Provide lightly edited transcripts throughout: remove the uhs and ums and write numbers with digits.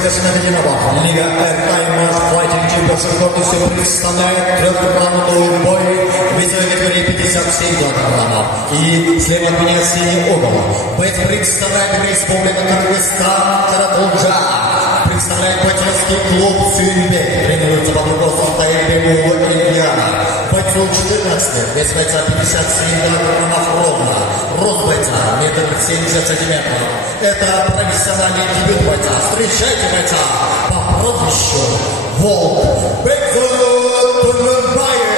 происходящего поединок. Лига Time Fighting Championship гордостью представляет трехраундовый бой весовой категории 57 килограммов. И слева от меня синий угол. Боец представляет Республика Кыргызстан Каратунжа. Представляет бойцовский клуб Сюнбек. Тренируется под руководством Тайбекова Ильяна. Бойцу 14 лет, вес бойца 57 килограммов ровно. Рост бойца 1,70 сантиметров. Это профессиональный дебют бойца. Встречайте бойца по прозвищу Волк Бекзат Турнабаев.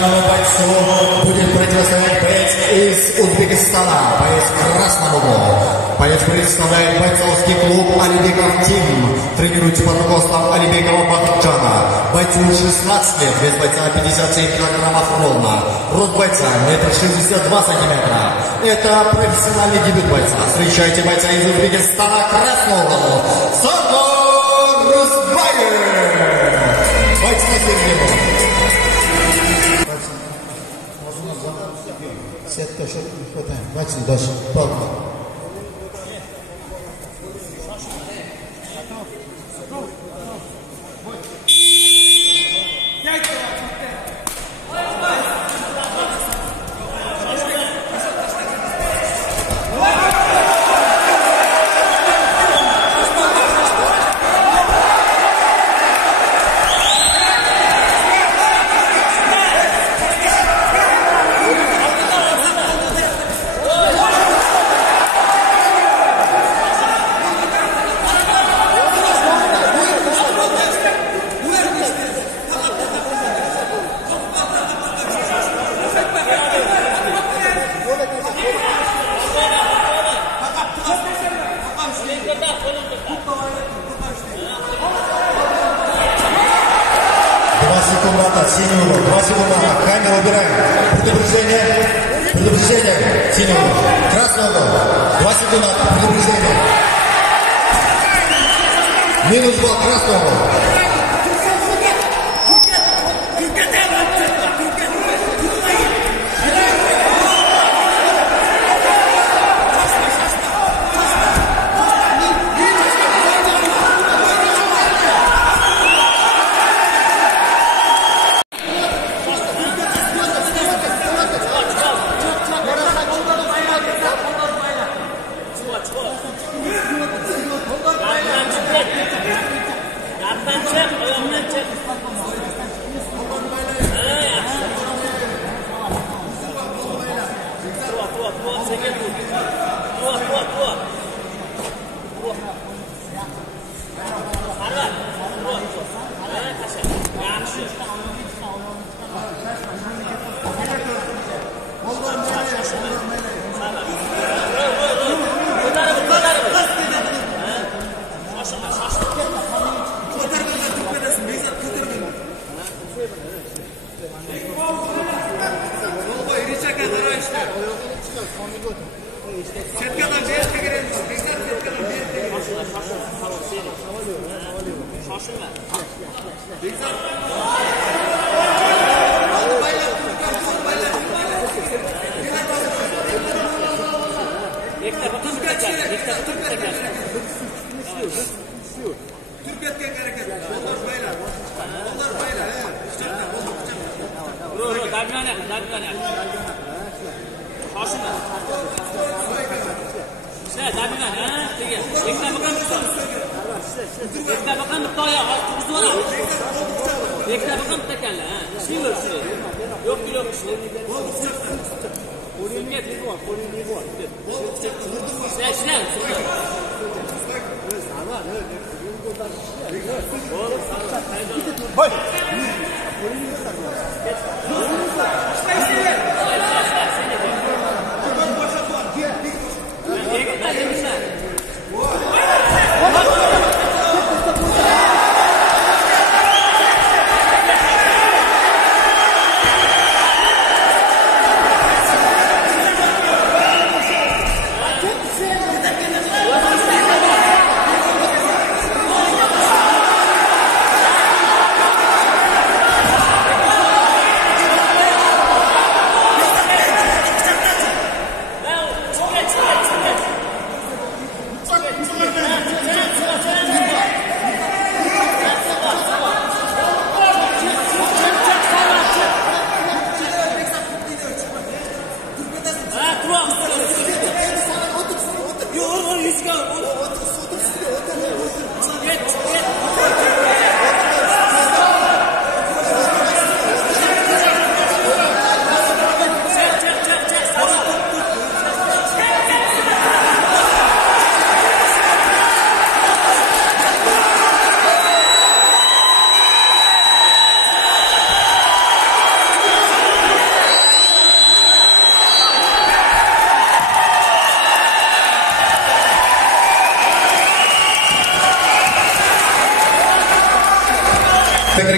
Новому бойцу будет противостоять боец из Узбекистана, боец красного угла. Боец представляет бойцовский клуб Алибеков Тим. Тренируется под руководством Алибекова Бахаджана. Бойцу 16 лет, вес бойца 57 килограммов ровно. Рост бойца 1,62 сантиметра. Это профессиональный дебют бойца. Встречайте бойца из Узбекистана красного угла. Сарварбаев. Бойц на середину. Сетка шот не хватает. Бойцы дальше. Палка. Синего, 2 секунда, камеру убираем. Предупреждение, синего, красного, 2 секунда, предупреждение. Минус 2, красного.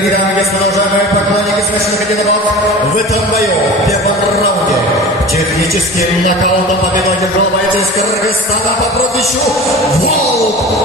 Дорогие дамы и господа, уважаемые поклонники смешанных единоборств, в этом бою, в первом раунде, техническим нокаутом победу одержал боец из Кыргызстана по прозвищу Волк